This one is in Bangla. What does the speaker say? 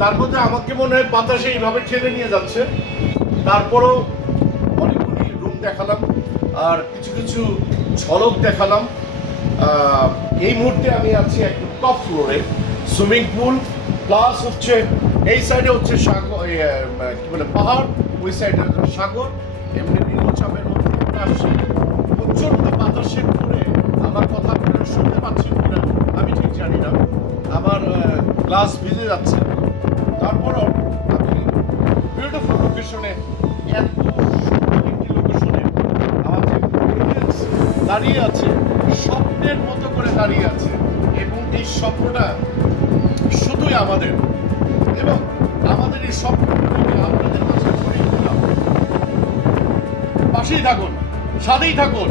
তার মধ্যে আমাকে মনে হয় বাতাসে এইভাবে ঠেলে নিয়ে যাচ্ছে। তারপরও অনেকগুলি রুম দেখালাম আর কিছু কিছু ঝলক দেখালাম। এই মুহূর্তে আমি আছি একদম টপ ফ্লোরে সুইমিং পুল প্লাস হচ্ছে এই সাইডে হচ্ছে সাগর কি বলে, পাহাড়, ওই সাইডে সাগর, এমনি নিম্নচাপের মধ্যে গ্লাস ভিজে যাচ্ছে। তারপরও আমি বিউটিফুল লোকেশনে এত একটি লোকেশনে আমার দাঁড়িয়ে আছে, স্বপ্নের মতো করে দাঁড়িয়ে আছে। এবং এই স্বপ্নটা শুধুই আমাদের। এবং আমাদের এই স্বপ্নগুলোকে আপনাদের দিলাম। পাশেই থাকুন, সাথেই থাকুন।